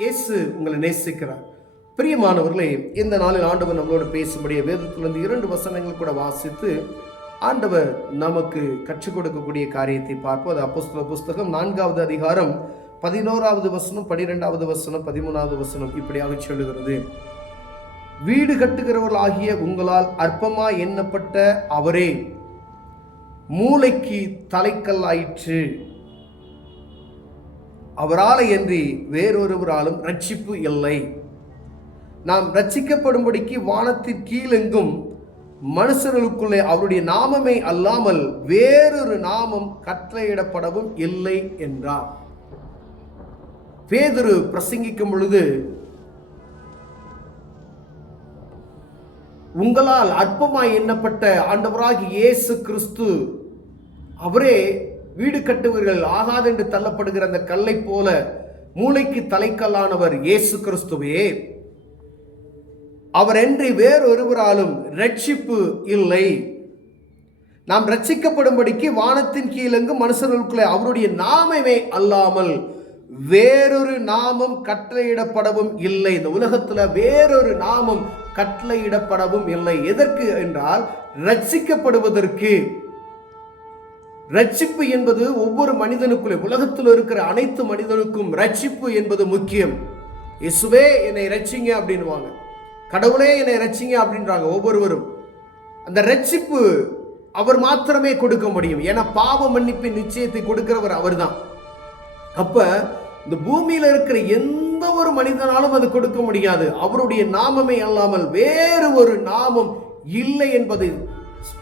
இயேசு உங்களை நேசிக்கிறார். பிரியமானவர்களே, இந்த நாளில் ஆண்டவர் நம்மளோடு பேசும்படிய வேதத்திலிருந்து 2 வசனங்கள் கூட வாசித்து ஆண்டவர் நமக்கு கற்றுக் கொடுக்கக்கூடிய காரியத்தை பார்ப்போம். அது அப்போஸ்தலர் புஸ்தகம் 4வது அதிகாரம் 11வது வசனம், 12வது வசனம், 13வது வசனம் இப்படியாக சொல்லுகிறது. வீடு கட்டுகிறவர்களாகிய உங்களால் அற்பமா எண்ணப்பட்ட அவரே மூளைக்கு தலைக்கல்லாயிற்று. அவரால் அன்றி வேறொருவராலும் ரட்சிப்பு இல்லை. நாம் ரட்சிக்கப்படும்படிக்கு வானத்தின் கீழெங்கும் மனுஷர்களுக்குள்ளே அவருடைய நாமமே அல்லாமல் வேறொரு நாமம் கட்டளையிடப்படவும் இல்லை என்றார். பேதுரு பிரசங்கிக்கும் பொழுது, உங்களால் அற்பமாய் எண்ணப்பட்ட ஆண்டவராகிய இயேசு கிறிஸ்து அவரே வீடு கட்டுவர்கள் ஆகாதென்று தள்ளப்படுகிற அந்த கல்லை போல மூளைக்கு தலைக்கல்லானவர் இயேசு கிறிஸ்துவே, அவரன்றி வேறொருவராலும் ரட்சிப்பு இல்லை. நாம் ரட்சிக்கப்படும்படிக்கு வானத்தின் கீழெங்கும் மனுஷர்களுக்குள்ளே அவருடைய நாமமே அல்லாமல் வேறொரு நாமம் கட்டளையிடப்படவும் இல்லை. இந்த உலகத்துல வேறொரு நாமம் கட்டளையிடப்படவும் இல்லை. எதற்கு என்றால், ரட்சிக்கப்படுவதற்கு. ரட்சிப்பு என்பது ஒவ்வொரு மனிதனுக்குள்ளே, உலகத்தில் இருக்கிற அனைத்து மனிதனுக்கும் ரட்சிப்பு என்பது முக்கியம். இயேசுவே என்னை ரட்சிங்க அப்படின்வாங்க, கடவுளே என்னை ரட்சிங்க அப்படின்றாங்க ஒவ்வொருவரும். அந்த ரட்சிப்பு அவர் மாத்திரமே கொடுக்க முடியும். ஏன்னா பாவ மன்னிப்பின் நிச்சயத்தை கொடுக்கிறவர் அவர்தான். அப்ப இந்த பூமியில இருக்கிற எந்த ஒரு மனிதனாலும் அது கொடுக்க முடியாது. அவருடைய நாமமே அல்லாமல் வேறு ஒரு நாமம் இல்லை என்பது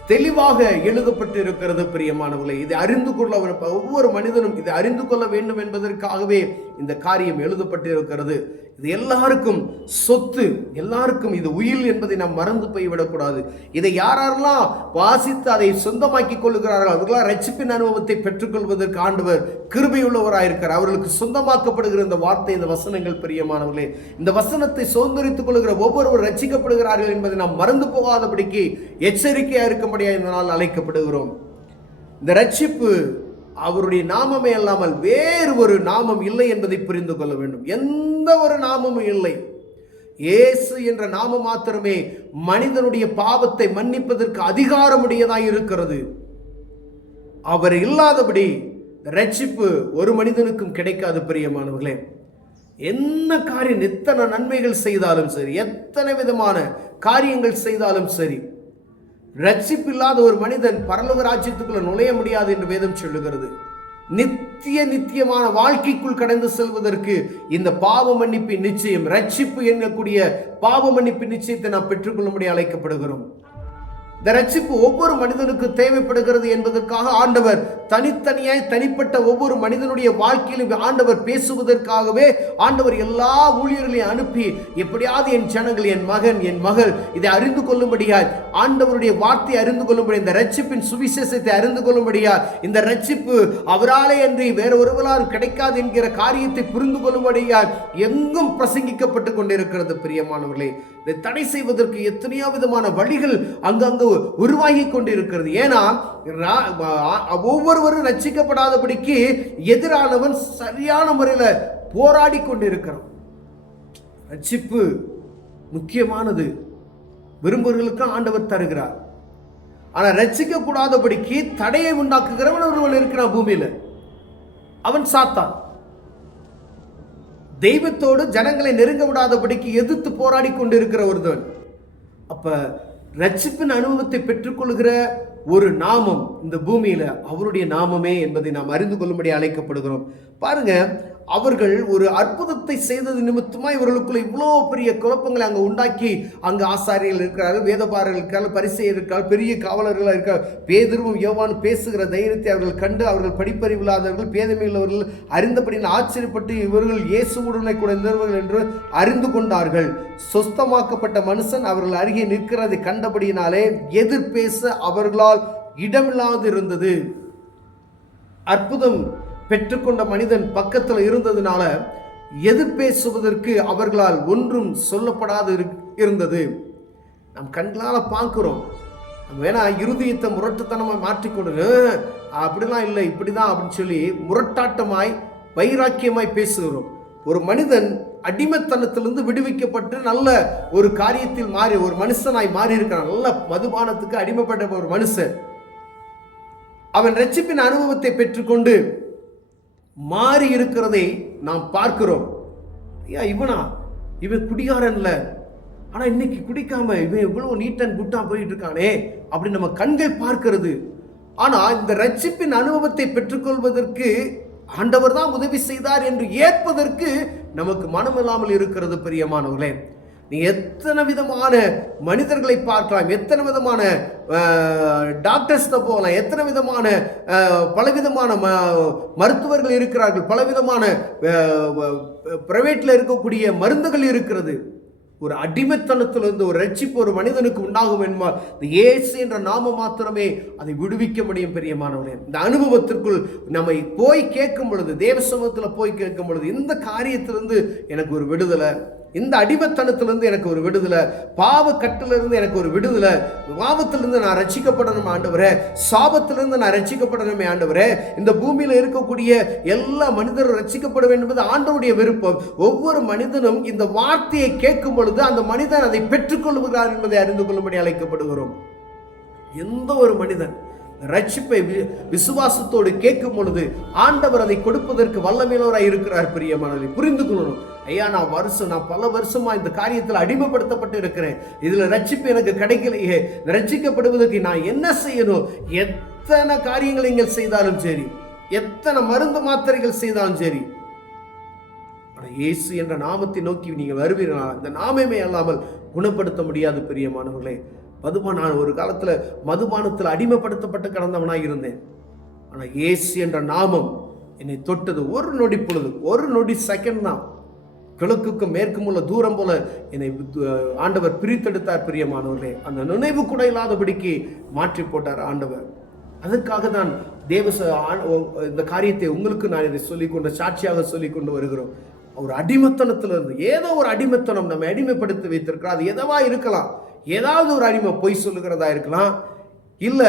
தெளிவாக எழுதப்பட்டு இருக்கிறது. பிரியமானவர்களே, இதை அறிந்து கொள்ள ஒவ்வொரு மனிதனும் இதை அறிந்து கொள்ள வேண்டும் என்பதற்காகவே இந்த காரியம் எழுதப்பட்டு இருக்கிறது. இது எல்லாருக்கும் சொத்து, எல்லாருக்கும் இது உயில் என்பதை நாம் மறந்து போய்விடக்கூடாது. இதை யாரெல்லாம் வாசித்து அதை சொந்தமாக்கி கொள்ளுகிறார்கள் அவர்களால் ரட்சிப்பின் அனுபவத்தை பெற்றுக்கொள்வதற்கு ஆண்டவர் கிருபையுள்ளவராயிருக்கிறார். அவர்களுக்கு சொந்தமாக்கப்படுகிற இந்த வார்த்தை, இந்த வசனங்கள், பிரியமானவர்களே, இந்த வசனத்தை சுதந்திரித்துக் கொள்ளுகிற ஒவ்வொருவர் ரட்சிக்கப்படுகிறார்கள் என்பதை நாம் மறந்து போகாதபடிக்கு எச்சரிக்கையா இருக்கும்படியா இந்த நாள் அழைக்கப்படுகிறோம். இந்த ரட்சிப்பு அவருடைய நாமமே அல்லாமல் வேறு ஒரு நாமம் இல்லை என்பதை புரிந்து கொள்ள வேண்டும். எந்த ஒரு நாமமும் இல்லை. இயேசு என்ற நாமம் மாத்திரமே மனிதனுடைய பாவத்தை மன்னிப்பதற்கு அதிகாரமுடையதாய் இருக்கிறது. அவர் இல்லாதபடி ரட்சிப்பு ஒரு மனிதனுக்கும் கிடைக்காது. பிரியமானவர்களே, என்ன காரியம், எத்தனை நன்மைகள் செய்தாலும் சரி, எத்தனை விதமான காரியங்கள் செய்தாலும் சரி, ரட்சிப்பு இல்லாத ஒரு மனிதன் பரலோக ராஜ்யத்துக்குள்ள நுழைய முடியாது என்று வேதம் சொல்லுகிறது. நித்தியமான வாழ்க்கைக்குள் கடந்து செல்வதற்கு இந்த பாவ மன்னிப்பின் நிச்சயம், ரட்சிப்பு எண்ணக்கூடிய பாவ மன்னிப்பின் நிச்சயத்தை நாம் பெற்றுக்கொள்ளும்படி அழைக்கப்படுகிறோம். இந்த ரட்சிப்பு ஒவ்வொரு மனிதனுக்கு தேவைப்படுகிறது என்பதற்காக ஆண்டவர் தனித்தனியாய் தனிப்பட்ட ஒவ்வொரு மனிதனுடைய வாழ்க்கையிலும் ஆண்டவர் பேசுவதற்காகவே ஆண்டவர் எல்லா ஊழியர்களையும் அனுப்பி, எப்படியாவது என் ஜனங்கள், என் மகன், என் மகள் இதை அறிந்து கொள்ளும்படியாய், ஆண்டவருடைய வார்த்தையை அறிந்து கொள்ளும்படி, இந்த ரட்சிப்பின் சுவிசேஷத்தை அறிந்து கொள்ளும்படியாய், இந்த ரட்சிப்பு அவராலே அன்றி வேற ஒருவராலும் கிடைக்காது என்கிற காரியத்தை புரிந்து கொள்ளும்படியாய் எங்கும் பிரசங்கிக்கப்பட்டு கொண்டிருக்கிறது. பிரியமானவர்களே, இதை தடை செய்வதற்கு எத்தனையோ விதமான வழிகள் அங்கங்கு உருவாகி கொண்டிருக்கிறது. ஏன்னா ஒவ்வொருவரும் ரட்சிக்கப்படாதபடிக்கு எதிரானவன் சரியான முறையில் போராடி கொண்டிருக்கிறான். ரட்சிப்பு முக்கியமானது, விரும்புவர்களுக்கு ஆண்டவர் தருகிறார். ஆனா ரட்சிக்க கூடாதபடிக்கு தடையை உண்டாக்குகிறவன் ஒருவன் இருக்கிறான் பூமியில. அவன் சாத்தான். தெய்வத்தோடு ஜனங்களை நெருங்க விடாதபடிக்கு எதிர்த்து போராடி கொண்டிருக்கிற ஒருவன். அப்ப ரட்சிப்பின் அனுபவத்தை பெற்றுக்கொள்கிற ஒரு நாமம் இந்த பூமியில அவருடைய நாமமே என்பதை நாம் அறிந்து கொள்ளும்படி அழைக்கப்படுகிறோம். பாருங்க, அவர்கள் ஒரு அற்புதத்தை செய்தது நிமித்தமா இவர்களுக்குள்ள இவ்வளோ பெரிய குழப்பங்களை அங்கே உண்டாக்கி, அங்கு ஆசாரியர்கள் இருக்கிறார்கள், வேதபாரர்கள் இருக்கிறார்கள், பரிசேயர் இருக்கிறார்கள், பெரிய காவலர்கள் இருக்கிறார். பேதுருவும் யோவானும் பேசுகிற தைரியத்தை அவர்கள் கண்டு அவர்கள் படிப்பறிவில்லாதவர்கள், பேதமையுள்ளவர்கள் அறிந்தபடியில் ஆச்சரியப்பட்டு இவர்கள் இயேசுவுடனே கூட இருந்தவர்கள் என்று அறிந்து கொண்டார்கள். சொஸ்தமாக்கப்பட்ட மனுஷன் அவர்கள் அருகே நிற்கிறதை கண்டபடியினாலே எதிர்பேச அவர்களால் இடமில்லாது இருந்தது. அற்புதம் பெற்றுக்கொண்ட மனிதன் பக்கத்தில் இருந்ததுனால எதிர்பேசுவதற்கு அவர்களால் ஒன்றும் சொல்லப்படாது இருந்தது. நம் கண்களால் பார்க்கிறோம். வேணா இருதயத்தை முரட்டுத்தனமாய் மாற்றிக்கொண்டு அப்படிலாம் இல்லை இப்படிதான் அப்படின்னு சொல்லி முரட்டாட்டமாய் வைராக்கியமாய் பேசுகிறோம். ஒரு மனிதன் அடிமைத்தனத்திலிருந்து விடுவிக்கப்பட்டு நல்ல ஒரு காரியத்தில் மாறி ஒரு மனுஷனாய் மாறி இருக்கிறான். நல்ல மதுபானத்துக்கு அடிமைப்பட்ட ஒரு மனுஷன் அவன் ரட்சிப்பின் அனுபவத்தை பெற்றுக்கொண்டு மாறி இருக்கிறதை நாம் பார்க்கிறோம். இவன் குடிகாரன்ல, ஆனா இன்னைக்கு குடிக்காம இவன் எவ்வளவு நீட் அண்ட் குட்டா போயிட்டு இருக்கானே அப்படி நம்ம கண்கள் பார்க்கிறது. ஆனா இந்த ரட்சிப்பின் அனுபவத்தை பெற்றுக்கொள்வதற்கு ஆண்டவர் தான் உதவி செய்தார் என்று ஏற்பதற்கு நமக்கு மனமில்லாமல் இருக்கிறது. பிரியமானவர்களே, நீ எத்தனை விதமான மனிதர்களை பார்க்கலாம், எத்தனை விதமான டாக்டர்ஸ் போகலாம், எத்தனை விதமான பலவிதமான மருத்துவர்கள் இருக்கிறார்கள், பலவிதமான பிரைவேட்ல இருக்கக்கூடிய மருந்துகள் இருக்கிறது. ஒரு அடிமைத்தனத்திலிருந்து ஒரு ரட்சிப்பு ஒரு மனிதனுக்கு உண்டாகும் என்பார். இந்த இயேசு என்ற நாம மாத்திரமே அதை விடுவிக்க முடியும். பிரியமானவர்களே, இந்த அனுபவத்திற்குள் நம்மை போய் கேட்கும் பொழுது, தேவ சமூகத்தில் போய் கேட்கும் பொழுது, இந்த காரியத்திலிருந்து எனக்கு ஒரு விடுதலை, இந்த அடிமைத்தனத்திலிருந்து எனக்கு ஒரு விடுதலை, பாவ கட்டிலிருந்து எனக்கு ஒரு விடுதலை, பாவத்திலிருந்து நான் ரட்சிக்கப்படணும் ஆண்டவரே, சாபத்திலிருந்து நான் ரட்சிக்கப்படணுமே ஆண்டவரே, இந்த பூமியில இருக்கக்கூடிய எல்லா மனிதரும் ரட்சிக்கப்பட வேண்டும் என்பது ஆண்டவருடைய விருப்பம். ஒவ்வொரு மனிதனும் இந்த வார்த்தையை கேட்கும் பொழுது அந்த மனிதன் அதை பெற்றுக்கொள்கிறார் என்பதை அறிந்து கொள்ளும்படி அழைக்கப்படுகிறோம். எந்த ஒரு மனிதன் ரட்சிப்பை விசுவாசத்தோடு கேட்கும் பொழுது ஆண்டவர் அதை கொடுப்பதற்கு வல்லமையுள்ளவராய் இருக்கிறார். பிரியமானவர்களே, புரிந்து கொள்ளணும். ஐயா, நான் பல வருஷமா இந்த காரியத்தில் அடிமைப்படுத்தப்பட்டு இருக்கிறேன், இதுல ரட்சிப்பு எனக்கு கிடைக்கலையே, ரட்சிக்கப்படுவதற்கு நான் என்ன செய்யணும்? எத்தனை காரியங்கள் நீங்கள் செய்தாலும் சரி, எத்தனை மருந்து மாத்திரைகள் செய்தாலும் சரி, இயேசு என்ற நாமத்தை நோக்கி நீங்கள் வருவீர்களா? இந்த நாமமே அல்லாமல் குணப்படுத்த முடியாது. பிரியமானவர்களே, நான் ஒரு காலத்துல மதுபானத்தில் அடிமைப்படுத்தப்பட்டு கடந்தவனாக இருந்தேன். ஆனா இயேசு என்ற நாமம் என்னை தொட்டது. ஒரு நொடி பொழுது, ஒரு நொடி செகண்ட் தான். கிழக்குக்கும் மேற்கும் உள்ள தூரம் போல என்னை ஆண்டவர் பிரித்தெடுத்தார். பிரியமானவர்களே, அந்த நினைவு கூட இல்லாதபடிக்கு மாற்றி போட்டார் ஆண்டவர். அதற்காக தான் இந்த காரியத்தை உங்களுக்கு நான் இதை சொல்லிக்கொண்டு சாட்சியாக சொல்லிக்கொண்டு வருகிறோம். ஒரு அடிமைத்தனத்திலிருந்து, ஏதோ ஒரு அடிமைத்தனம் நம்ம அடிமைப்படுத்தி வைத்திருக்கிறோம். அது எதவா இருக்கலாம், ஏதாவது ஒரு அடிமை, பொய் சொல்லுகிறதா இருக்கலாம், இல்ல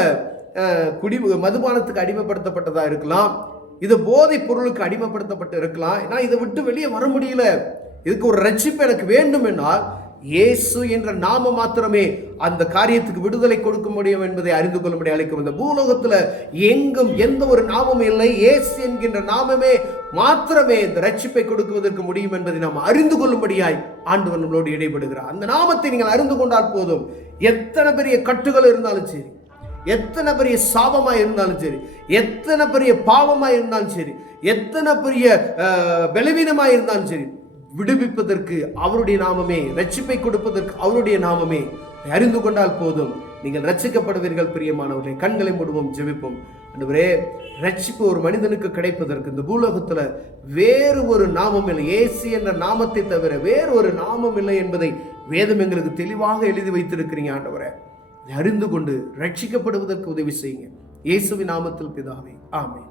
மதுபானத்துக்கு அடிமைப்படுத்தப்பட்டதா இருக்கலாம், இது போதைப் பொருளுக்கு அடிமைப்படுத்தப்பட்டு இருக்கலாம். நான் இதை விட்டு வெளியே வர முடியல, இதுக்கு ஒரு ரட்சிப்பு எனக்கு வேண்டும் என்றால் இயேசு என்ற நாம மாத்திரமே அந்த காரியத்துக்கு விடுதலை கொடுக்க முடியும் என்பதை அறிந்து கொள்ளும்படி அழைக்கும். இந்த பூலோகத்துல எங்கும் எந்த ஒரு நாமமும் இல்லை, இயேசு என்கின்ற நாமமே மாத்திரமே இந்த ரட்சிப்பை கொடுக்குவதற்கு முடியும் என்பதை நாம் அறிந்து கொள்ளும்படியாய் ஆண்டவர் நம்மளோடு இடைபடுகிறார். அந்த நாமத்தை நீங்கள் அறிந்து கொண்டால் போதும். எத்தனை பெரிய கட்டுகள் இருந்தாலும் சரி, எத்தனை பெரிய சாபமா இருந்தாலும் சரி, எத்தனை பெரிய பாவமா இருந்தாலும் சரி, எத்தனை பெரிய பலவீனமா இருந்தாலும் சரி, விடுவிப்பதற்கு அவருடைய நாமமே, ரட்சிப்பை கொடுப்பதற்கு அவருடைய நாமமே அறிந்து கொண்டால் போதும், நீங்கள் ரட்சிக்கப்படுவீர்கள். பிரியமானவர்களே, கண்களை மூடுவோம், ஜெபிப்போம். ஆண்டவரே, ரட்சிப்பு ஒரு மனிதனுக்கு கிடைப்பதற்கு இந்த பூலோகத்துல வேறு ஒரு நாமம் இல்லை, இயேசு என்ற நாமத்தை தவிர வேறு ஒரு நாமம் இல்லை என்பதை வேதம் எங்களுக்கு தெளிவாக எழுதி வைத்திருக்கிறீங்க. ஆண்டவரே, அறிந்து கொண்டு ரட்சிக்கப்படுவதற்கு உதவி செய்யுங்க. இயேசுவின் நாமத்தில் பிதாவே, ஆமென்.